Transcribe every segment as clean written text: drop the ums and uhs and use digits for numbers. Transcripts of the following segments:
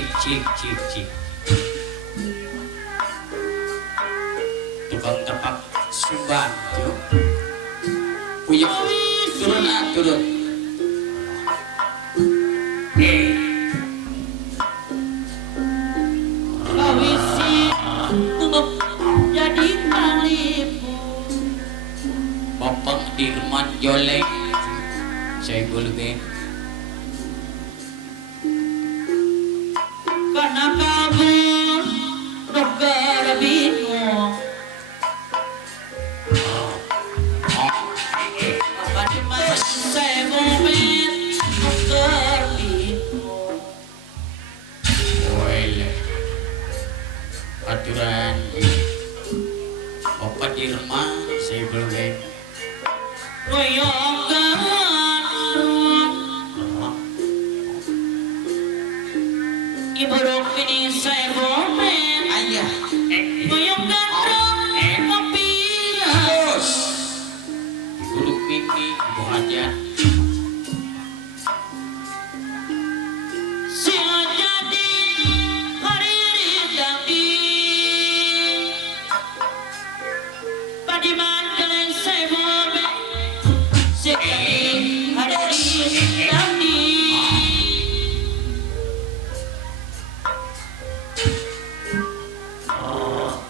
cik tukang tepak sumban yuk puyeng turun kawisi tunggu jadi kalipu Bapak Dirman Joleng saya gulbe karena kabur negara bingung apa di mana saya momen negara bingung Wele aturan Bapak Dirman saya gulbe Ibu Rukmini saya bomen ayah goyang gandrung kopinya bos Ibu Rukmini Ibu Hajat sila jadi hariri dandi padiman kalian saya bomen sekali hariri dandi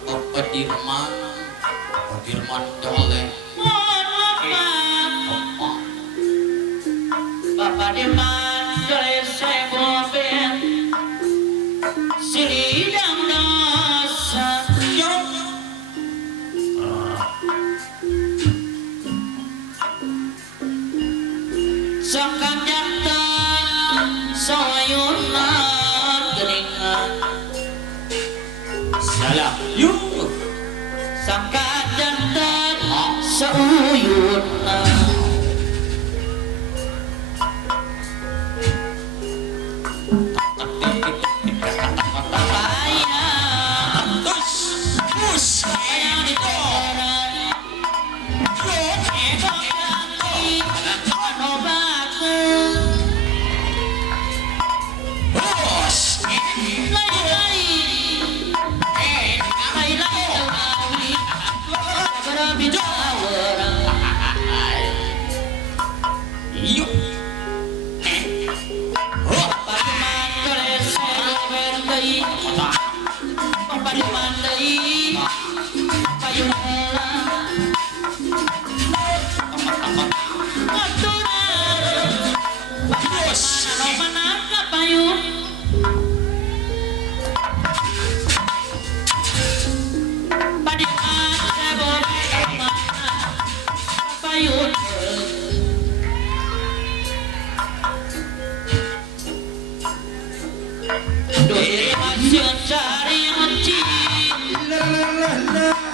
Bapak Dirman Joleng Bapak Dirman Joleng saya bomen silidang dosa sangkan jantan sayunan geningan salah yuk sangkan jantan sauyunan Sayang di daerah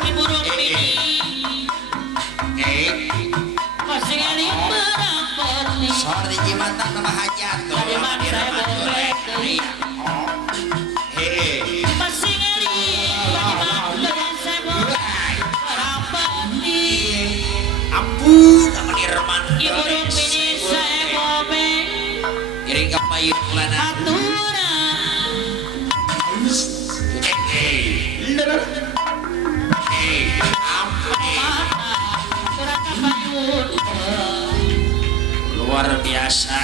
Ibu Rukmini masih ngali berapa Sorry Jimatan nama hajat tuh. Kalimat saya boleh dari masih ngali kalimat saya boleh berapa Ampun nama Dirman. Ibu Rukmini saya boleh Kiring ke payung lana. aturan aturan kapayun Luar biasa.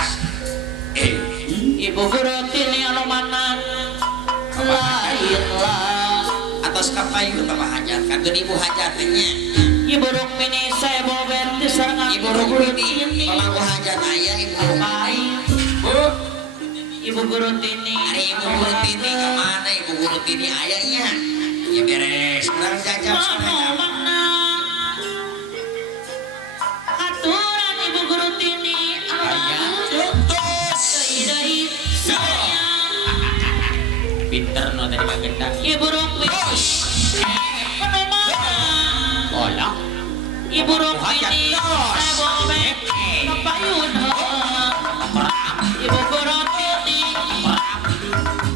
Ibu Rukmini anu mana lainlah Atas kapayun Bapak hajat kan ibu hajatnya. Ibu Rukmini saya bober di serangan Ibu Rukmini pemangku hajat ayah Ibu Rukmini. Ibu Rukmini Hari Ibu Rukmini kemana Ibu Rukmini ayahnya? Ya beres. Kurang jajab sebenarnya. mana aturan Ibu Rukmini dai sayang pinter no tadi kagenda Ibu Rukmini anu mana bola Ibu Rukmini saya bober kapayun Ibu Rukmini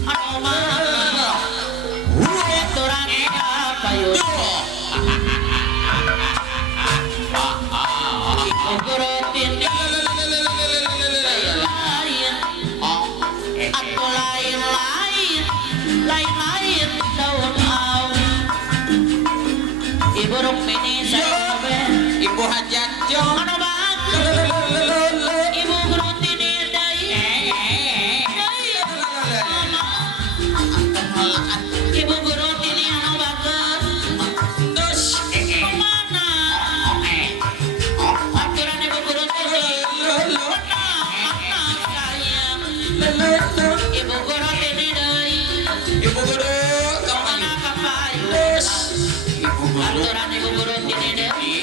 anu mana aturan kapayun Ibu Rukmini lain aku lain anu bagus ibu guru tini deui ibu guru tini anu bagus Terus kemana aturan ibu guru tini sayang ibu guru tini deui Ibu guru kemana kapayu Terus Ibu guru aturan ibu guru tini deui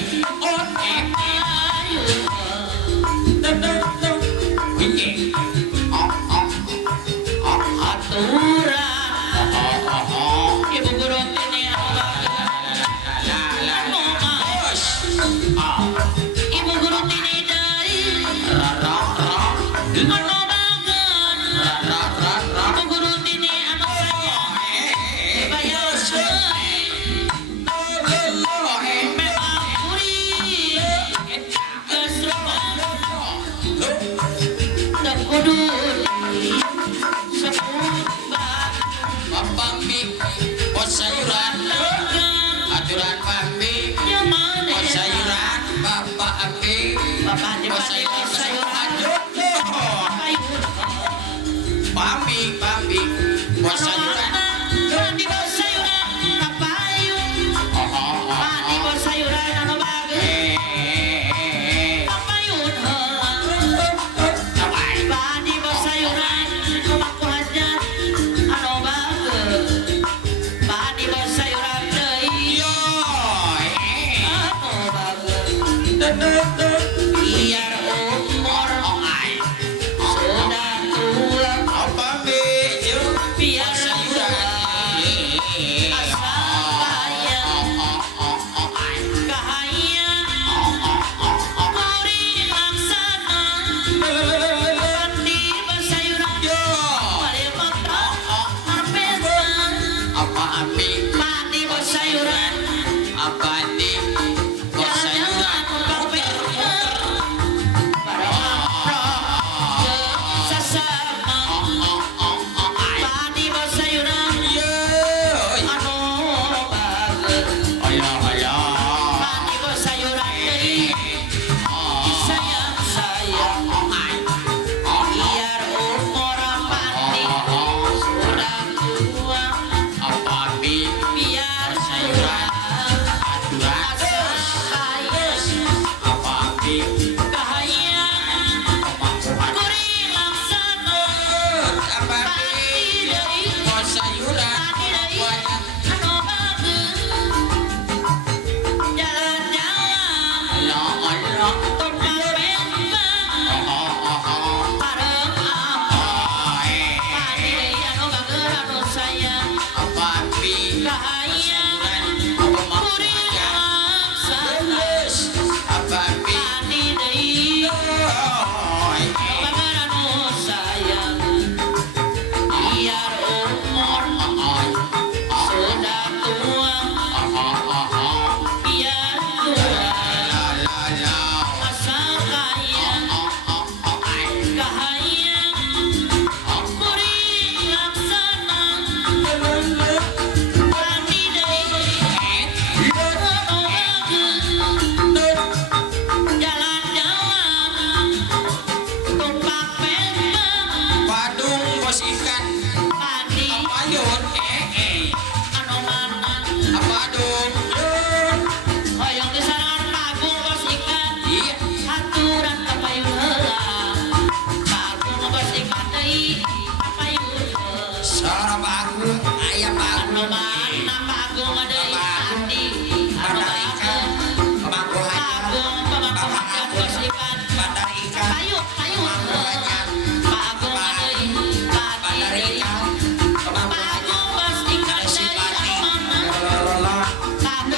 Oh ayo Ini aturan ibu guru tini anu bagus anu bagus ibu guru tini deui anu bagus ibu guru tini anu sayang bayar memang kuri geus kudu sebut Bapak Mik Pos sayuran Aturan Pamik Pos sayuran Bapak Amik Bapak di balik sayuran Pamik Pos sayuran di bawah sayuran kapayung di bawah sayuran anu bagus kapayun di bawah sayuran kumaku hajat anu bagus di bawah sayuran deui anu bagus biar umur sudah tua Pamik biar sayuran asal bayang kahaya kuring laksana di bersayuran balik kotak harpesan Apa Amik mandi bersayuran Apa Dik Pos sayuran jalan-jalan berpikir pada sesama mandi bersayuran anu bagus mandi bersayuran deui sayang biar umur mandi sudah tua biar sayuran asal kahaya kuring laksana mandi deui anu bagus jalan-jalan tempat bentang pareng mandi deui anu bagus anu sayang kahaya kuring laksana mandi deui anu bagus anu sayang biar umur sudah tua biar tua asal kaya kahaya kuring laksana mandi deui anu bagus jalan-jalan tumpak bentang Badung bos ikan mandi Payun anu mana Apa dong hoyong di sarangan pagung bos ikan Iya aturan kapayun heula pagung bos ikan deui kapayun Suara bagus Ayam anu bagus mana pagung deui andi anu Bandar ikan bagus Pemangku hajat pagung pemangku hajat bos ikan Bandar ikan kapayun Pemangku hajat pagung deui padi Bandar deui ikan Pemangku hajat pagung bos ikan deui anu mana Lala pagung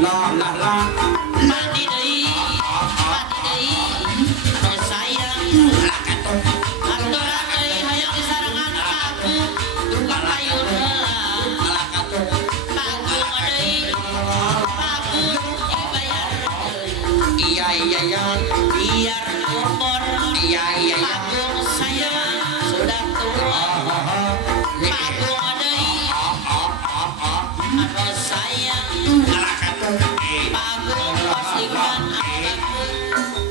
Mati deui, anu sayang. Aturan deui hayang disarengan aku, tukang payun heula. Tanggung deui, aku dibayar deui. Biar umur tanggung saya sudah tua. Tanggung deui, anu sayang. Tanggung postingan aku.